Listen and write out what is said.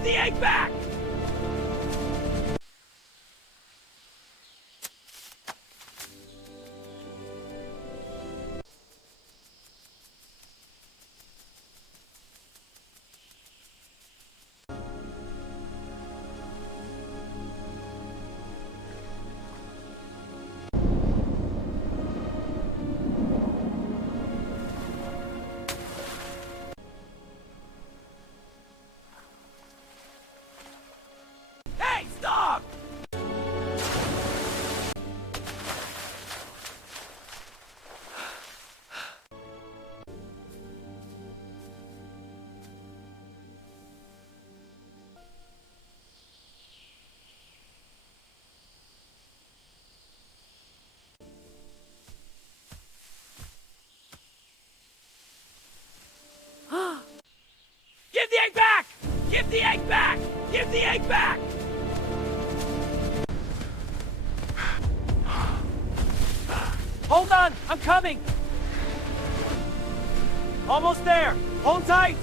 Give the egg back! Hey, stop! Give the egg back! Give the egg back! Give the egg back! Hold on, I'm coming! Almost there! Hold tight!